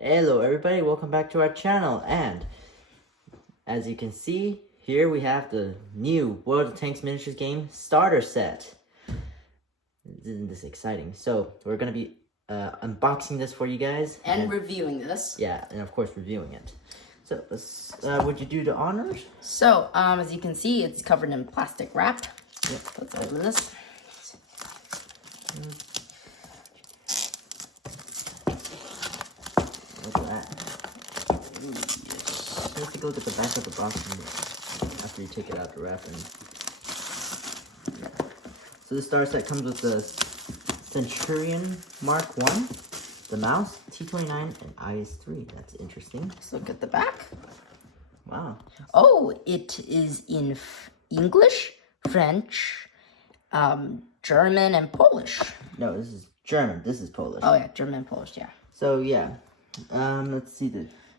Hello everybody, welcome back to our channel, and as you can see, here we have the new World of Tanks miniatures game starter set. Isn't this exciting? So we're going to be unboxing this for you guys. And reviewing this. Yeah, and of course reviewing it. So let's, would you do the honors? So, as you can see, it's covered in plastic wrap. Yep. Let's open this. Look at that. Let's take a look at the back of the box after you take it out the wrap. And so the starter set comes with the Centurion MK1, the mouse, T29, and IS-3. That's interesting. Let's look at the back. Wow. Oh, it is in English, French, German, and Polish. No, this is German. This is Polish. Oh yeah, German and Polish, yeah. So yeah, let's see.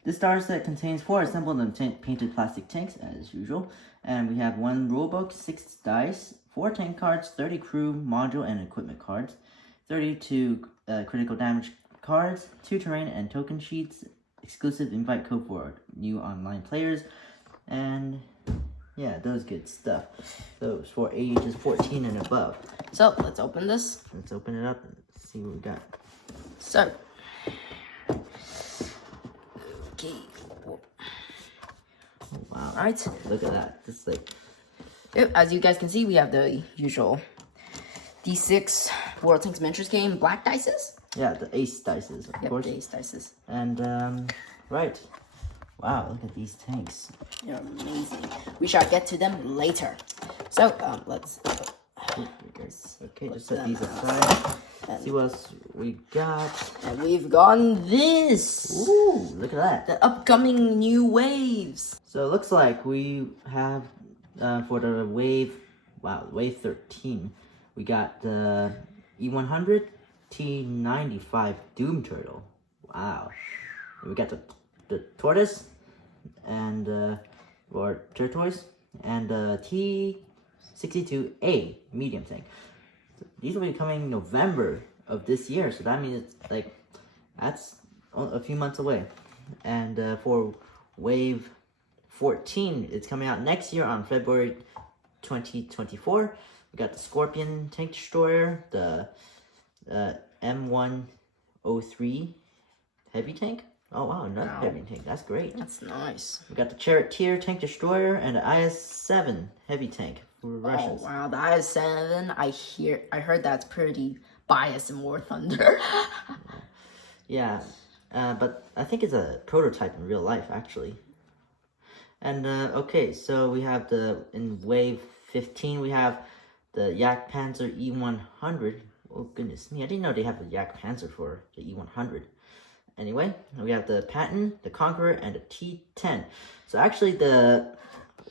This starter set contains 4 assembled and painted plastic tanks, as usual. And we have 1 rulebook, 6 dice, 4 tank cards, 30 crew, module, and equipment cards, 32 critical damage cards, 2 terrain and token sheets, exclusive invite code for new online players, and yeah, those good stuff. Those for ages 14 and above. So, let's open this. Let's open it up and see what we got. So, okay. Oh, wow. Alright. Look at that. This is like... Yep, as you guys can see, we have the usual D6 World Tanks Miniatures game black dices. Yeah, the ace dices, of course. The ace dices. And, right. Wow, look at these tanks. They're amazing. We shall get to them later. So, let's... Okay, just set these aside. See what else we got. And we've gotten this. Ooh, look at that. The upcoming new waves. So it looks like we have, for the wave, wave 13, we got the E100 T95 Doom Turtle. Wow. And we got the tortoise and, or turquoise, and the T62A medium tank. So these will be coming November of this year, so that means it's like, that's a few months away. And for wave 14, it's coming out next year on February 2024. We got the Scorpion tank destroyer, the M103 heavy tank. Oh wow, another heavy tank. That's great. That's nice. We got the Charioteer tank destroyer and the IS-7 heavy tank for Russians. Oh wow, the IS-7. I heard that's pretty biased in War Thunder. Yeah, but I think it's a prototype in real life actually. And okay, so we have in wave 15 we have the Yak Panzer E100. Oh goodness me, I didn't know they have the Yak Panzer for the E100. Anyway, we have the Patton, the Conqueror, and the T10. So actually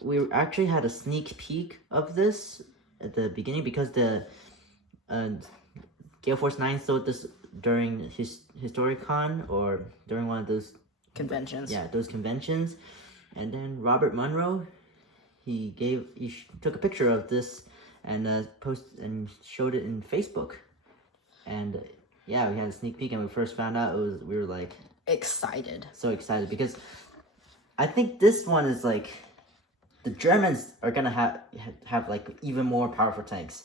we actually had a sneak peek of this at the beginning because the Gale Force 9 showed this during Historicon or during one of those conventions. Yeah, those conventions. And then Robert Munro, he took a picture of this and showed it in Facebook. And yeah, we had a sneak peek, and we first found out we were like excited. So excited because I think this one is like the Germans are gonna have like even more powerful tanks,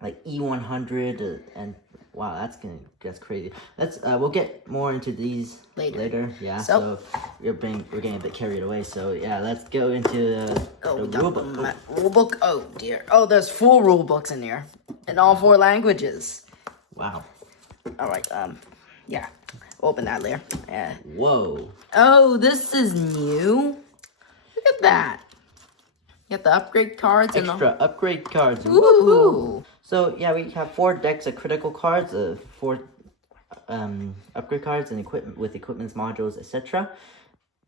like E100 and wow, that's crazy. We'll get more into these later. Yeah. So we're getting a bit carried away. So yeah, let's go into the rulebook. Rulebook. Oh dear. Oh, there's 4 rulebooks in here in all 4 languages. Wow. All right. Yeah. Open that later. Yeah. Whoa. Oh, this is new. Look at that. You got the upgrade cards and extra upgrade cards. Woohoo! So yeah, we have 4 decks of critical cards, 4 upgrade cards, and equipment's modules, etc.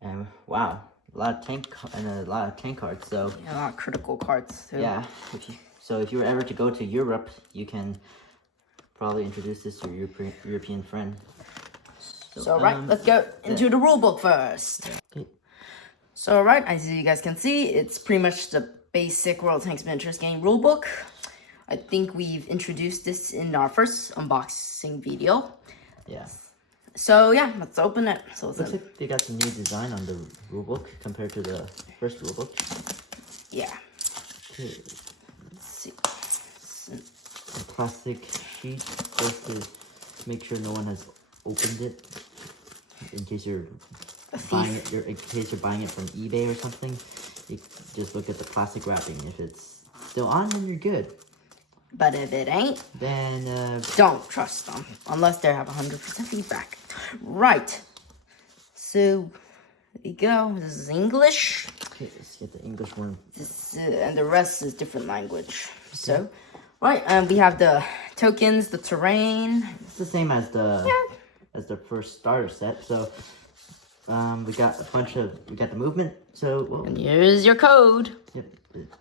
And wow, a lot of tank cards. So yeah, a lot of critical cards too. Yeah. If you were ever to go to Europe, you can probably introduce this to your European friend. So right, let's go into the rulebook first. Okay. So right, as you guys can see, it's pretty much the basic World Tanks Miniatures game rulebook. I think we've introduced this in our first unboxing video. Yes. So yeah, let's open it. So looks like they got some new design on the rulebook compared to the first rulebook. Yeah. Okay. Let's see. A plastic sheet just to make sure no one has opened it. In case you're buying it, in case you're buying it from eBay or something, you just look at the plastic wrapping. If it's still on, then you're good. But if it ain't, then don't trust them unless they have 100% feedback. Right. So there you go. This is English. Okay, let's get the English one. And the rest is different language. Okay. So, right. We have the tokens, the terrain. It's the same as the first starter set. So we got the movement. So and here's your code. Yep.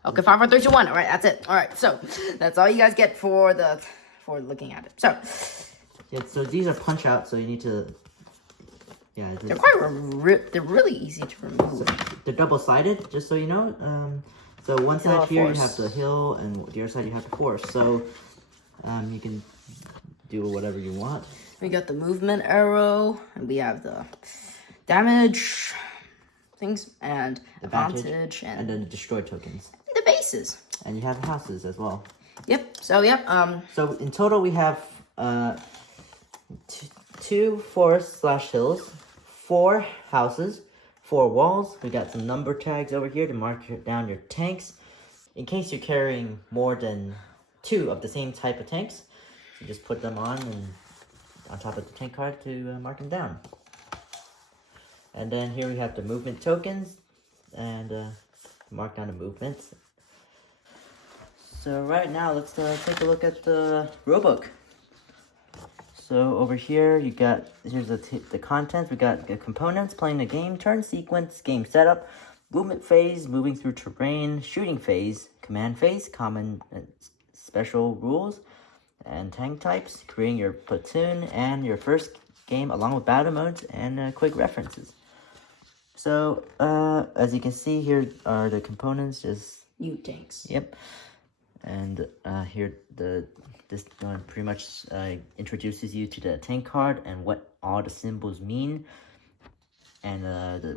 Okay, 5, 4, 3, 2, 1. All right, that's it. All right, so that's all you guys get for looking at it. So yeah, so these are punch out. So you need to they're quite they're really easy to remove. So they're double sided, just so you know. So one side here you have the hill, and the other side you have the force. So you can do whatever you want. We got the movement arrow, and we have the damage things, and advantage, and then the destroy tokens. The bases. And you have houses as well. Yep. So yep. So in total we have 2 forests/hills, 4 houses, 4 walls. We got some number tags over here to mark down your tanks. In case you're carrying more than 2 of the same type of tanks, you just put them on top of the tank card to mark them down. And then here we have the movement tokens and mark down the movements. So right now, let's take a look at the rulebook. So over here, here's the contents. We got the components, playing the game, turn sequence, game setup, movement phase, moving through terrain, shooting phase, command phase, common and special rules, and tank types, creating your platoon, and your first game along with battle modes and quick references. So as you can see, here are the components. Just new tanks. Yep. And here this one pretty much introduces you to the tank card and what all the symbols mean, and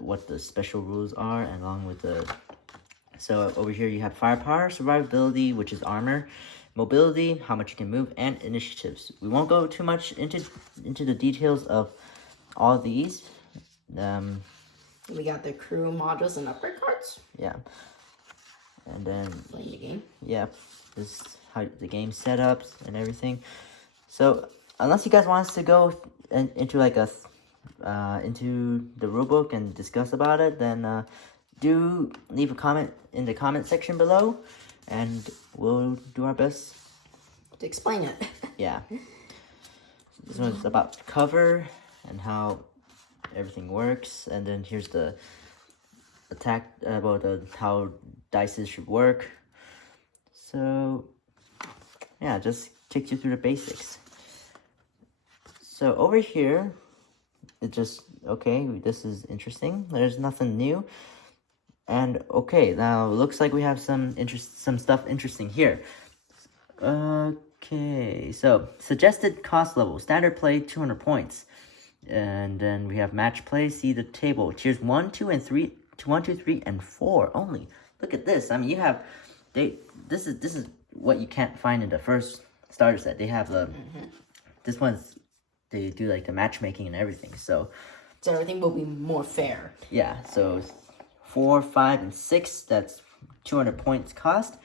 what the special rules are, and along with the. So over here you have firepower, survivability, which is armor, mobility, how much you can move, and initiatives. We won't go too much into the details of all these. We got the crew modules and upgrade cards. Yeah. And then playing the game. Yeah, this is how the game setups and everything. So unless you guys want us to go into like into the rulebook and discuss about it, then do leave a comment in the comment section below, and we'll do our best to explain it. Yeah. This one's about cover and how everything works, and then here's the attack about how dices should work. So yeah, just takes you through the basics. So over here, it just this is interesting. There's nothing new. And okay, now it looks like we have some stuff interesting here. Okay, so suggested cost level, standard play 200 points. And then we have match play, see the table. Tiers 1, 2, and 3, 1, 2, 3, and 4 only. Look at this. I mean, you have this is what you can't find in the first starter set. They have this one's, they do like the matchmaking and everything. So everything will be more fair. Yeah, so 4, 5, and 6, that's 200 points cost.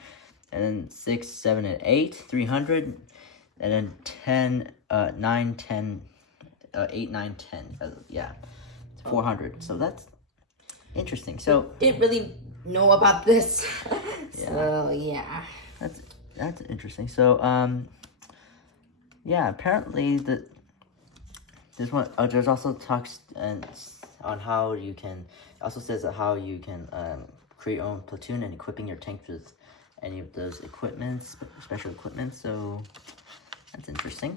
And then 6, 7, and 8, 300. And then 10, 9, 10, 8, 9, 10. Yeah, it's 400. So that's interesting. So didn't really know about this. Yeah. So yeah, that's interesting. So yeah, apparently this one there's also talks on how you can, also says that how you can create your own platoon and equipping your tanks with any of those special equipment. So that's interesting.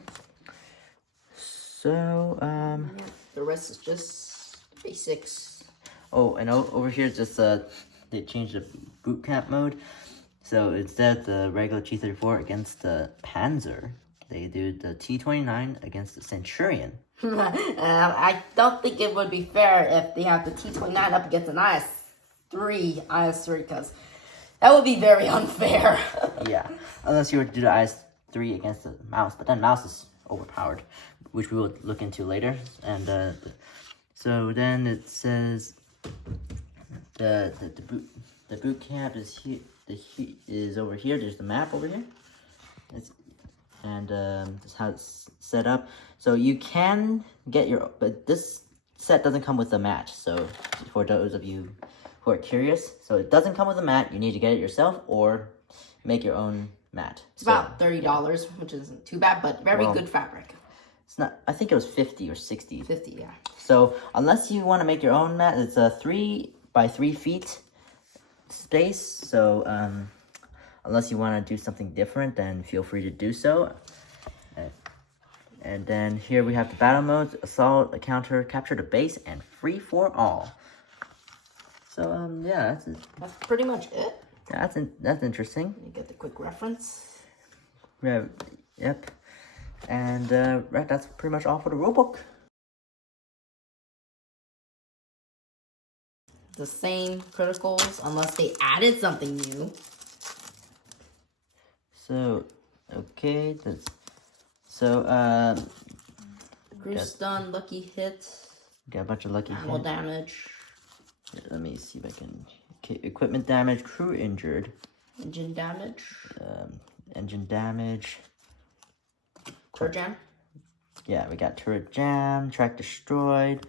So the rest is just basics. Oh, and over here just they changed the boot camp mode. So instead the regular G34 against the Panzer, They do the T-29 against the Centurion. I don't think it would be fair if they have the T-29 up against an IS-3, because that would be very unfair. Yeah, unless you were to do the IS-3 against the Mouse, but then Mouse is overpowered, which we will look into later. And so then it says the boot camp is here. Is over here. There's the map over here. This is how it's set up. So you can get your, but this set doesn't come with a mat. So for those of you who are curious, so it doesn't come with a mat. You need to get it yourself or make your own mat. It's about $30, which isn't too bad, but very good fabric. It's not. I think it was 50 or 60. 50, yeah. So unless you want to make your own mat, it's a 3 by 3 feet space. So unless you want to do something different, then feel free to do so. And then here we have the battle modes: assault, a counter, capture the base, and free for all. So yeah, that's pretty much it. Yeah, that's interesting. You get the quick reference. Yeah, yep. And right, that's pretty much all for the rulebook. The same criticals, unless they added something new. So, okay, so Crew stun, lucky hit. Got a bunch of lucky Animal hit. damage. Yeah, let me see if I can. Okay, equipment damage, crew injured. Engine damage. Engine damage. Turret jam. Yeah, we got turret jam, track destroyed.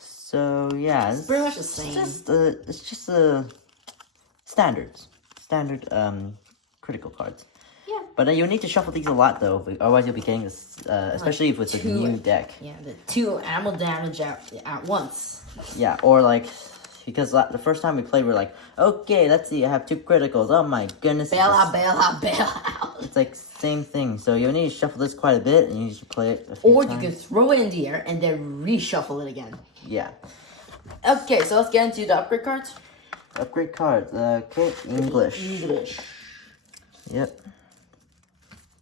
So yeah, it's pretty much the same. It's just the standard critical cards. Yeah. But you'll need to shuffle these a lot though, otherwise you'll be getting this, especially if it's a new deck. Yeah, the 2 animal damage at once. Yeah, or like, because the first time we played, we're like, okay, let's see, I have 2 criticals. Oh my goodness. Bail out, bail out, bail out. It's like same thing. So you'll need to shuffle this quite a bit, and you need to play it a few times. Or you can throw it in the air and then reshuffle it again. Yeah. Okay, so let's get into the upgrade cards. Upgrade cards. Okay, English. English. Yep.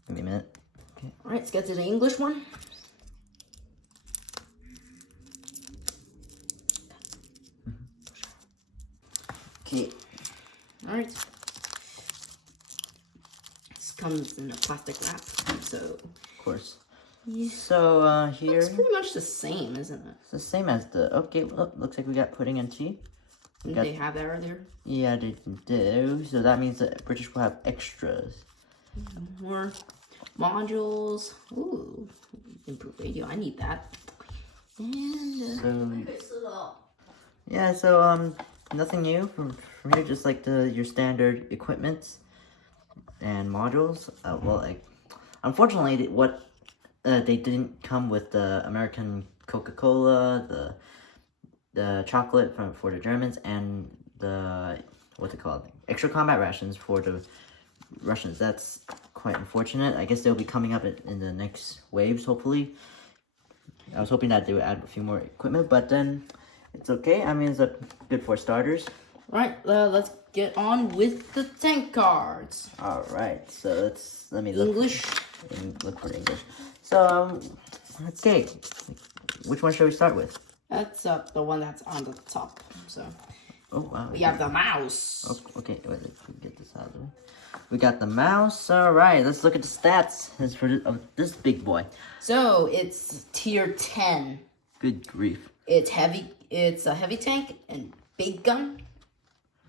Give me a minute. Okay. Alright, let's get to the English one. Okay. Alright. This comes in a plastic wrap, so... Of course. Yeah. So, here... It's pretty much the same, isn't it? It's the same as the... Okay, well, looks like we got pudding and tea. Did they have that earlier? Yeah, they do. So that means that British will have extras. More modules. Ooh, improved radio. I need that. And yeah, so nothing new from here. Just like your standard equipment and modules. Well, like unfortunately, what they didn't come with the American Coca-Cola, the chocolate for the Germans, and the what's it called? Extra combat rations for the Russians. That's quite unfortunate. I guess they'll be coming up in the next waves, hopefully. I was hoping that they would add a few more equipment, but then it's okay. I mean, it's good for starters. Right, let's get on with the tank cards. All right, so let me look. English. Look for English. So okay, which one should we start with? That's the one that's on the top. So. Oh wow. We have the mouse. Oh, okay, wait, let's get this out of the way. We got the mouse. All right, let's look at the stats. This for this big boy. So it's tier 10. Good grief. It's heavy. It's a heavy tank and big gun.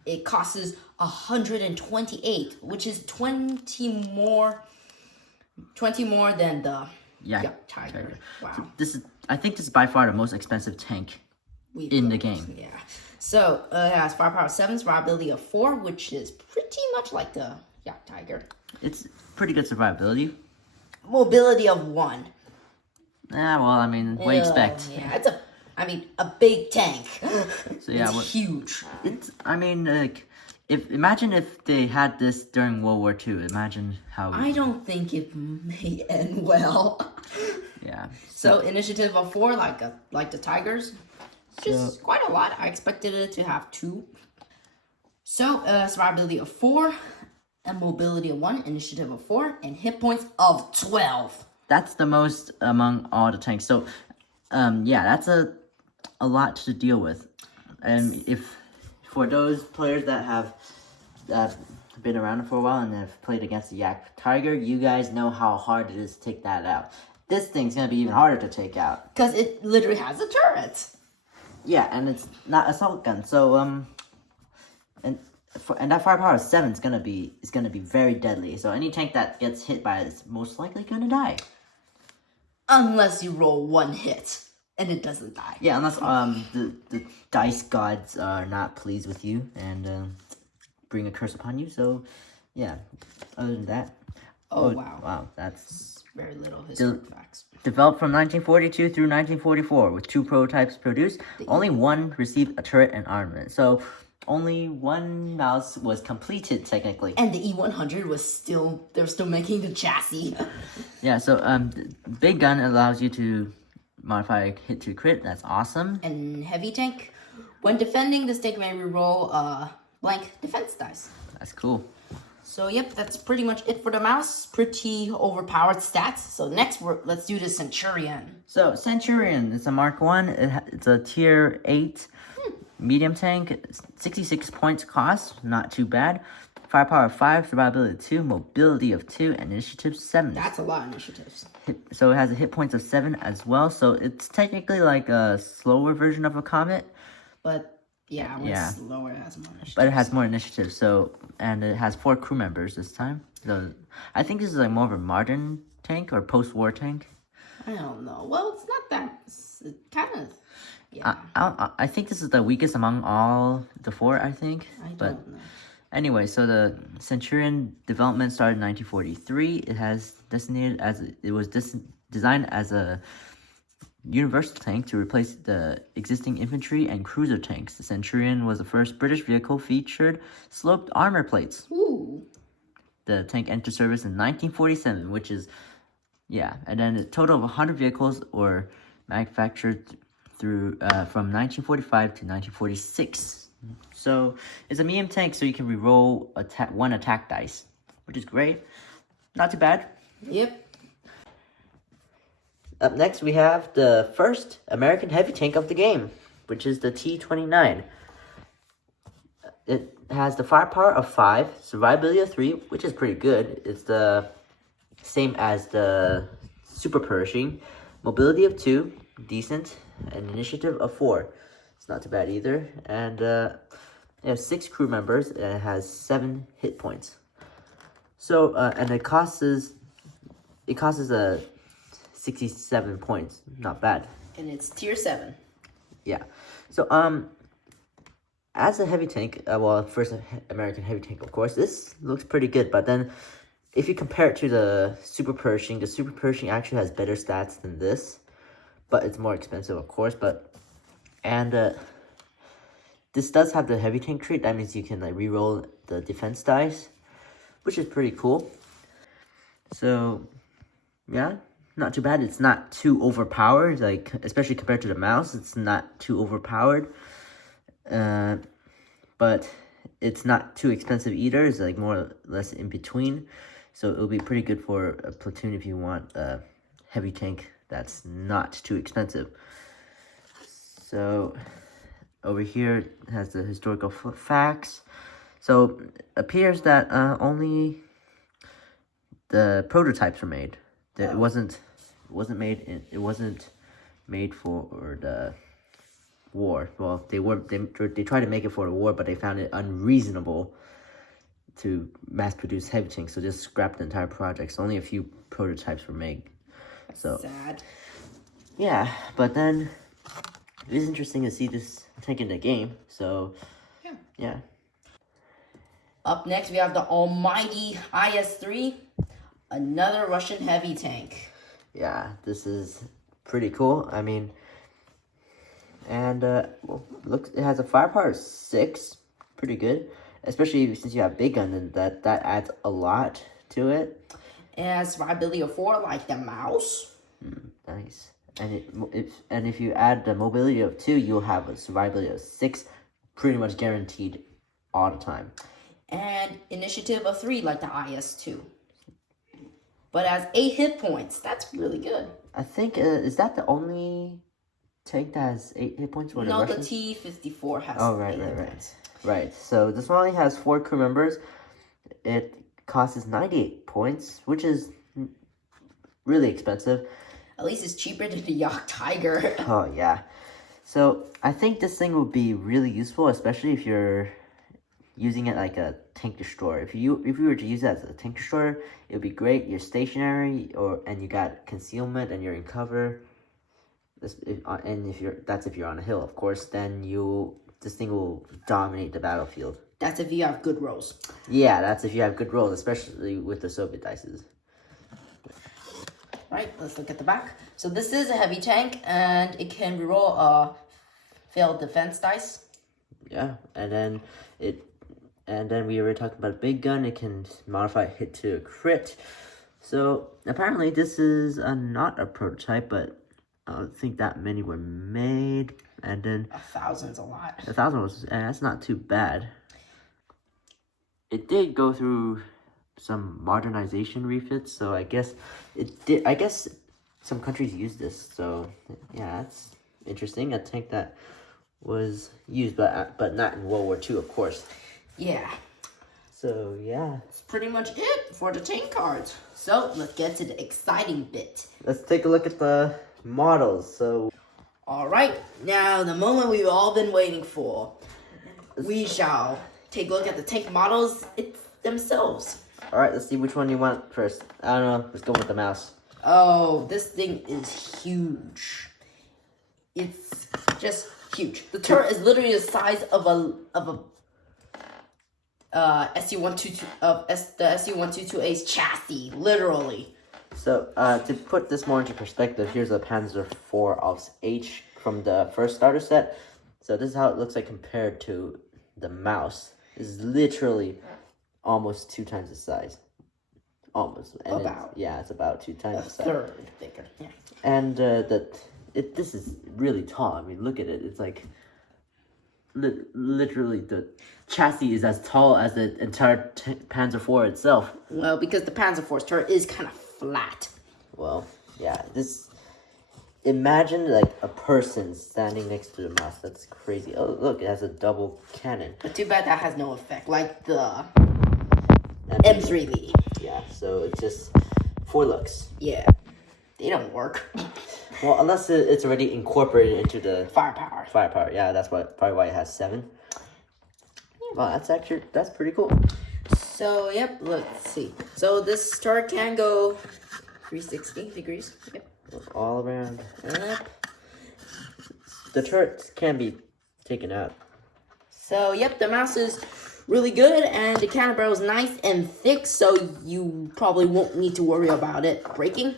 It costs 128, which is 20 more than the Tiger. Wow. So I think this is by far the most expensive tank in the game. Yeah. So it has firepower 7, survivability of 4, which is pretty much like the Tiger. It's pretty good survivability. Mobility of 1. Yeah, well, I mean, what do you expect? Yeah, it's a big tank. So yeah, it's huge. I mean, like, imagine if they had this during World War II. Imagine how. I don't think it may end well. Yeah. So initiative of 4, like the Tigers, just quite a lot. I expected it to have 2. So survivability of 4, and mobility of 1, initiative of 4, and hit points of 12. That's the most among all the tanks. So, yeah, that's a lot to deal with. And if for those players that have been around for a while and have played against the Yak Tiger, you guys know how hard it is to take that out. This thing's gonna be even harder to take out. Because it literally has a turret. Yeah, and it's not assault gun. So and that firepower of 7 is gonna be very deadly. So any tank that gets hit by it is most likely gonna die. Unless you roll 1 hit and it doesn't die. Yeah, unless the dice gods are not pleased with you and bring a curse upon you. So yeah, other than that, wow, that's very little historic facts. Developed from 1942 through 1944 with 2 prototypes produced. Only 1 received a turret and armament. So only 1 mouse was completed technically. And the E100 they're still making the chassis. Yeah, so the big gun allows you to modify hit to crit. That's awesome. And heavy tank, when defending, this tank may reroll blank defense dice. That's cool. So yep, that's pretty much it for the mouse. Pretty overpowered stats. So next, let's do the Centurion. So Centurion, it's a Mark 1. It's a tier 8 medium tank. 66 points cost, not too bad. Firepower of 5, survivability 2, mobility of 2, and initiative 7. That's a lot of initiatives. So it has a hit points of 7 as well. So it's technically like a slower version of a Comet. But yeah, it's slower, it has more initiatives. But it has more initiative. So, and it has 4 crew members this time. So I think this is like more of a modern tank or post-war tank. I don't know. Well, it's not that. It's kind of. Yeah. I think this is the weakest among all the 4. I think. I don't know. Anyway, so the Centurion development started in 1943. It was designed as a universal tank to replace the existing infantry and cruiser tanks. The Centurion was the first British vehicle featured sloped armor plates. Ooh. The tank entered service in 1947, which is, and then a total of 100 vehicles were manufactured through from 1945 to 1946. So it's a medium tank, so you can reroll 1 attack dice, which is great. Not too bad. Yep. Up next, we have the first American heavy tank of the game, which is the T-29. It has the firepower of 5, survivability of 3, which is pretty good. It's the same as the Super Pershing. Mobility of 2, decent, and initiative of 4. It's not too bad either. And it has 6 crew members, and it has 7 hit points. So, and it costs a 67 points. Not bad. And it's tier 7. Yeah. So, as a heavy tank, first American heavy tank, of course, this looks pretty good. But then, if you compare it to the Super Pershing actually has better stats than this. But it's more expensive, of course. This does have the heavy tank trait. That means you can like reroll the defense dice, which is pretty cool. So, yeah. Not too bad. It's not too overpowered, like especially compared to the mouse. It's not too overpowered, but it's not too expensive either. It's like more or less in between. So it'll be pretty good for a platoon if you want a heavy tank that's not too expensive. So over here it has the historical facts. So it appears that only the prototypes were made. It wasn't made for the war. Well, they tried to make it for the war, but they found it unreasonable to mass produce heavy tanks, so just scrapped the entire project. So only a few prototypes were made. So sad. Yeah, but then it is interesting to see this tank in the game. So yeah. Up next, we have the almighty IS-3, another Russian heavy tank. Yeah, this is pretty cool. I mean, and look, it has a firepower of 6, pretty good. Especially since you have big gun, and that adds a lot to it. It has survivability of 4, like the mouse. Nice. And if you add the mobility of 2, you'll have a survivability of 6, pretty much guaranteed all the time. and initiative of 3 like the IS-2. But has 8 hit points. That's really good. I think, is that the only tank that has 8 hit points? No, the T-54 has 8 hit points. Right, so this one only has 4 crew members. It costs 98 points, which is really expensive. At least it's cheaper than the Yacht Tiger. Oh, yeah. So, I think this thing would be really useful, especially if you're using it like a tank destroyer. If you were to use it as a tank destroyer, it would be great. You're stationary, and you got concealment, and you're in cover. And if you're on a hill, of course, then this thing will dominate the battlefield. That's if you have good rolls. Yeah, that's if you have good rolls, especially with the Soviet dices. Right, let's look at the back. So this is a heavy tank, and it can reroll a failed defense dice. Yeah, and then we were talking about a big gun. It can modify hit to a crit. So apparently this is not a prototype, but I don't think that many were made. And then 1,000's a lot. 1,000 was that's not too bad. It did go through some modernization refits, so I guess it did. I guess some countries use this, so yeah, that's interesting. A tank that was used, but not in World War II, of course. Yeah. So yeah, that's pretty much it for the tank cards. So let's get to the exciting bit. Let's take a look at the models. So, all right, now the moment we've all been waiting for. We shall take a look at the tank models themselves. All right, let's see which one you want first. I don't know. Let's go with the mouse. Oh, this thing is huge. It's just huge. The turret is literally the size of a SU-122 the SU-122A's chassis, literally. So, to put this more into perspective, here's a Panzer IV Ops H from the first starter set. So this is how it looks like compared to the mouse. It's literally almost 2 times the size. Almost. And it's about 2 times the size. Third bigger. Yeah. And this is really tall. I mean, look at it. It's like literally the chassis is as tall as the entire Panzer IV itself. Well, because the Panzer IV's turret is kind of flat. Well, yeah. Imagine like a person standing next to the mouse. That's crazy. Oh, look, it has a double cannon. But too bad that has no effect, like the M3V. Yeah, so it's just for looks. Yeah, they don't work. Well, unless it's already incorporated into the firepower. Firepower, yeah, that's probably why it has 7. Wow, that's pretty cool. So, yep, let's see. So this turret can go 360 degrees. Yep. All around. The turret can be taken out. So, yep, the mouse is really good, and the cannon barrel is nice and thick, so you probably won't need to worry about it breaking.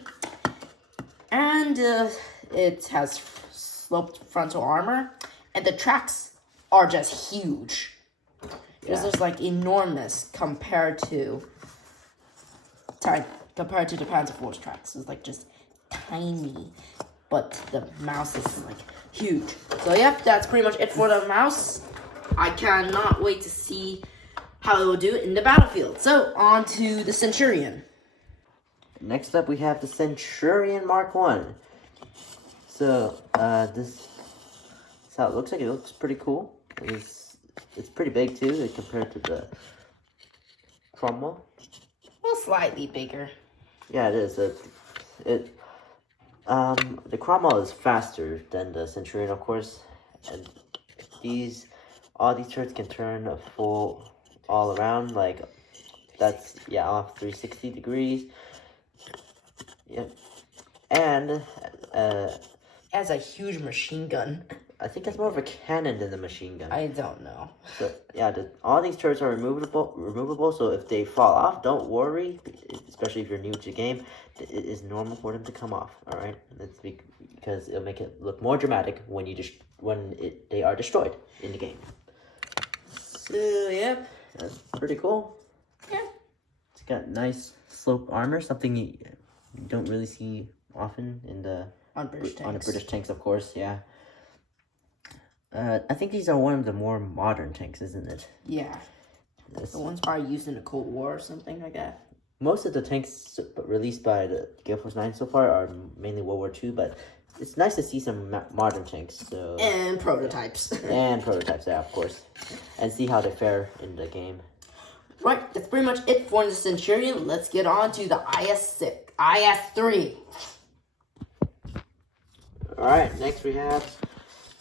And it has sloped frontal armor, and the tracks are just huge. This is like enormous compared to the Panzer IV's tracks. It's like just tiny, but the mouse is like huge. So yep, that's pretty much it for the mouse. I cannot wait to see how it will do in the battlefield. So on to the Centurion. Next up, we have the Centurion Mark 1. So this is how it looks like. It looks pretty cool. It's pretty big too, compared to the Cromwell. Well, slightly bigger. Yeah, it is. The Cromwell is faster than the Centurion, of course, and all these turrets can turn a full all around, like that's off 360 degrees. Yep, and has a huge machine gun. I think that's more of a cannon than the machine gun. I don't know. So yeah, all these turrets are removable. So if they fall off, don't worry. Especially if you're new to the game, it is normal for them to come off. All right, that's because it'll make it look more dramatic when they are destroyed in the game. So yep, that's pretty cool. Yeah, it's got nice slope armor, something you don't really see often on the British tanks, of course. Yeah. I think these are one of the more modern tanks, isn't it? Yeah. The one's probably used in the Cold War or something like that. Most of the tanks released by the Gale Force 9 so far are mainly World War II, but it's nice to see some modern tanks. So And prototypes. And prototypes, yeah, of course. And see how they fare in the game. Right, that's pretty much it for the Centurion. Let's get on to the IS-3. Alright, next we have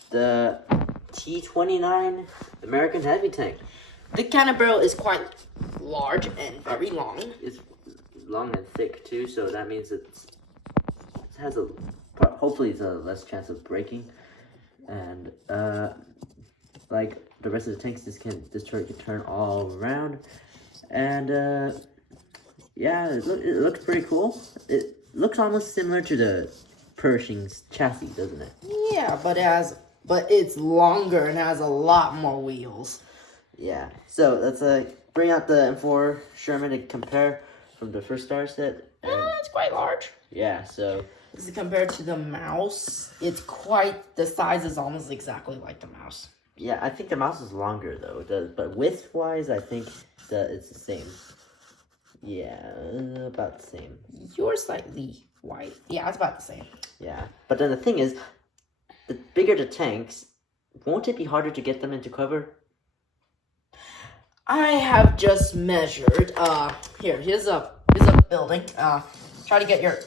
the T-29 American Heavy Tank. The cannon barrel is quite large and very long. It's long and thick too, so that means it has hopefully it's a less chance of breaking. And like the rest of the tanks, this turret can turn all around. And yeah, it looks pretty cool. It looks almost similar to the Pershing's chassis, doesn't it? Yeah, but it's longer and has a lot more wheels. Yeah. So let's bring out the M4 Sherman to compare from the first star set. It's quite large. Yeah. So this is compared to the mouse. It's quite, the size is almost exactly like the mouse. Yeah, I think the mouse is longer though. But width wise, I think that it's the same. Yeah, about the same. You're slightly wide. Yeah, it's about the same. Yeah, but then the thing is, the bigger the tanks, won't it be harder to get them into cover? I have just measured. Here's a building. Try to get your.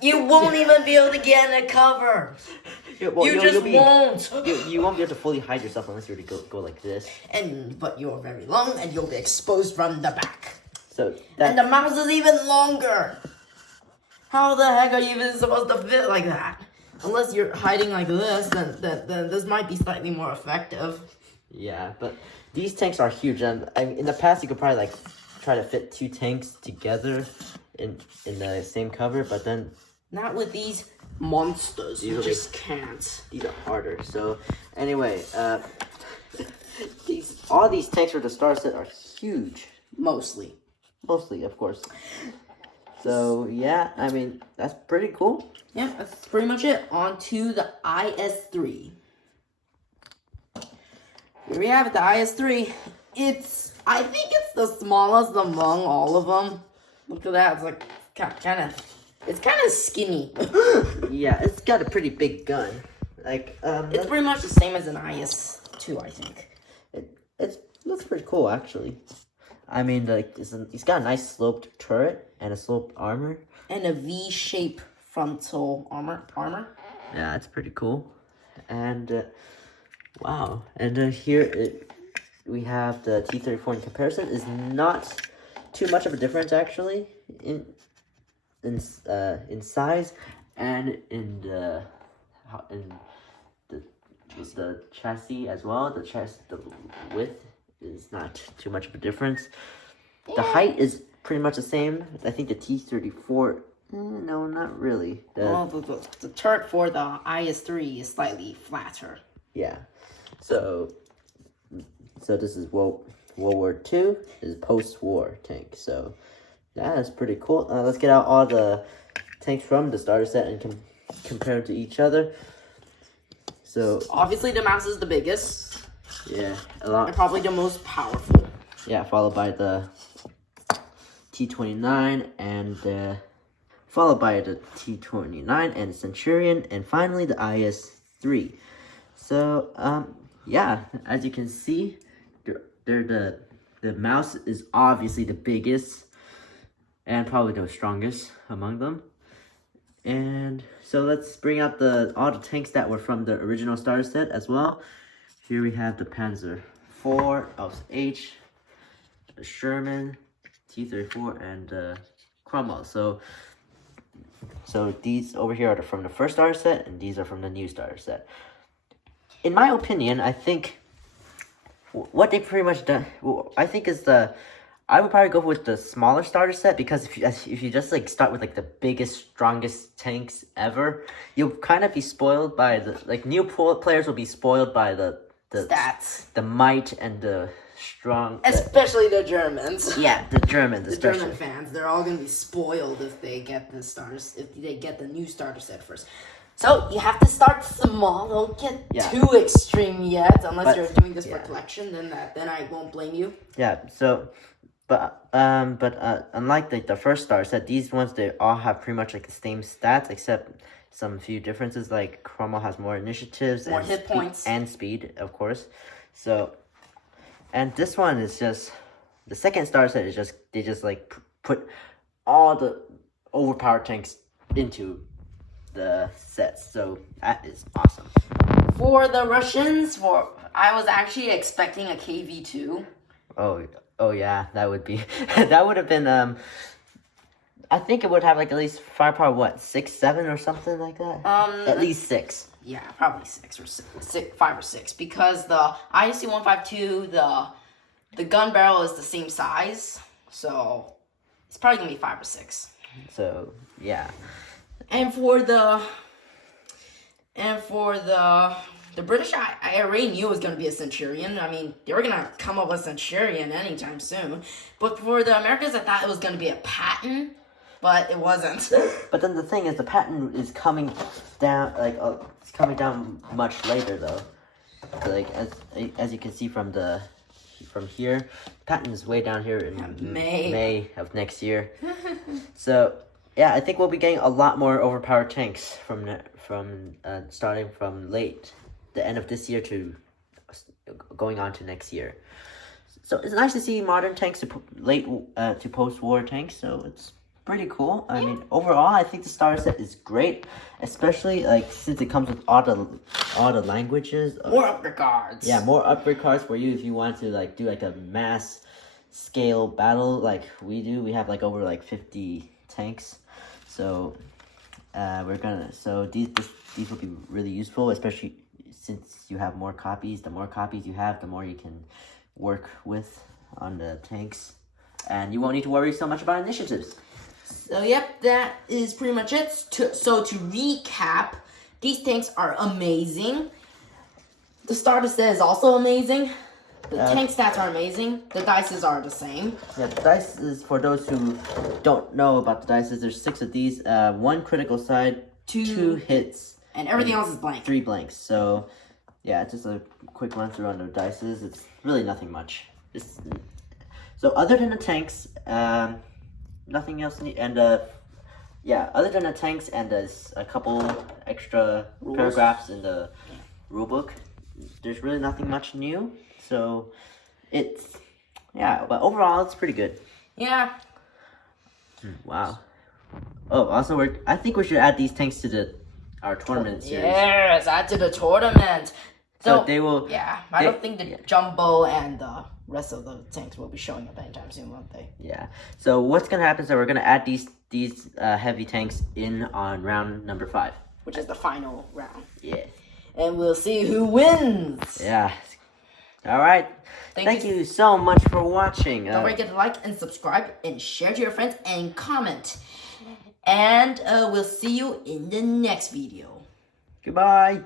You won't even be able to get in the cover. You won't. You won't be able to fully hide yourself unless you were to go like this. But you're very long and you'll be exposed from the back. So and the mouse is even longer. How the heck are you even supposed to fit like that? Unless you're hiding like this, then this might be slightly more effective. Yeah, but these tanks are huge, and in the past you could probably like try to fit two tanks together in the same cover, but then not with these monsters. You just can't. These are harder. So anyway, all these tanks for the star set are huge. Mostly, of course. So yeah, I mean that's pretty cool. Yeah, that's pretty much it. On to the IS-3. Here we have it, the IS-3. I think it's the smallest among all of them. Look at that. It's like it's kind of skinny. Yeah, it's got a pretty big gun. Like it's pretty much the same as an IS-2, I think. It looks pretty cool actually. I mean, like it's got a nice sloped turret and a sloped armor and a V-shaped frontal armor. Yeah, it's pretty cool. And wow. And here we have the T-34 in comparison. Is not too much of a difference actually in size and in the chassis as well. The width is not too much of a difference. Yeah. The height is pretty much the same. I think the T-34. No, not really. The turret for the IS-3 is slightly flatter. Yeah. So this is World War II. This is post-war tank. So yeah, that's pretty cool. Let's get out all the tanks from the starter set and compare them to each other. So obviously the mouse is the biggest. Yeah, a lot. And probably the most powerful. Yeah, followed by the T-29 and followed by the T-29 and Centurion, and finally the IS-3. So yeah, as you can see, the mouse is obviously the biggest and probably the strongest among them. And so let's bring out all the tanks that were from the original starter set as well. Here we have the Panzer IV, H, the Sherman, T-34, and Cromwell. So these over here are from the first starter set, and these are from the new starter set. In my opinion, I think what they pretty much done, I think is I would probably go with the smaller starter set, because if you just like start with like the biggest, strongest tanks ever, you'll kind of be spoiled by new players will be spoiled by the stats, the might and the strong, especially the Germans. Yeah, the Germans, especially. German fans, they're all gonna be spoiled if they get the new starter set first. So you have to start small. Don't get too extreme yet, unless you're doing this for collection. Then I won't blame you. Yeah. So, but unlike the first star set, these ones they all have pretty much like the same stats except some few differences. Like Cromwell has more initiatives, more hit points, and speed, of course. So, and this one is just the second star set is just they just like put all the overpowered tanks into the sets, so that is awesome. For the Russians, I was actually expecting a KV2. Oh yeah, that would be that would have been I think it would have like at least firepower 6, 7 or something like that. At least 6. Yeah, probably 6 or 5 or 6 because the ISC 152 the gun barrel is the same size, so it's probably gonna be 5 or 6. So yeah. And for the British, I already knew it was gonna be a Centurion. I mean, they were gonna come up with Centurion anytime soon. But for the Americans, I thought it was gonna be a Patton, but it wasn't. But then the thing is, the Patton is coming down it's coming down much later though. Like as you can see from here, Patton is way down here in May of next year. So. Yeah, I think we'll be getting a lot more overpowered tanks from starting from the end of this year to going on to next year. So it's nice to see modern tanks to post-war tanks. So it's pretty cool. I mean, overall, I think the starter set is great, especially like since it comes with all the languages. More upgrade cards. Yeah, more upgrade cards for you if you want to like do like a mass scale battle like we do. We have like over like 50 tanks. So these will be really useful, especially since you have more copies. The more copies you have, the more you can work with on the tanks, and you won't need to worry so much about initiatives. So yep, that is pretty much it. So to recap, these tanks are amazing. The starter set is also amazing. The tank stats are amazing. The dices are the same. Yeah, the dices, for those who don't know about the dices, there's 6 of these. 1 critical side, 2 hits. And everything else is blank. 3 blanks. So, yeah, just a quick run through on the dices. It's really nothing much. So, other than the tanks, nothing else. Other than the tanks and there's a couple extra paragraphs in the rulebook, there's really nothing much new. So, but overall, it's pretty good. Yeah. Wow. Oh, also, I think we should add these tanks to our tournament series. Yes, add to the tournament. So they will. Yeah, I don't think the Jumbo and the rest of the tanks will be showing up anytime soon, won't they? Yeah. So what's gonna happen is that we're gonna add these heavy tanks in on round number 5, which is the final round. Yeah. And we'll see who wins. Yeah. All right. Thank you so much for watching. Don't forget to like and subscribe and share to your friends and comment. And we'll see you in the next video. Goodbye.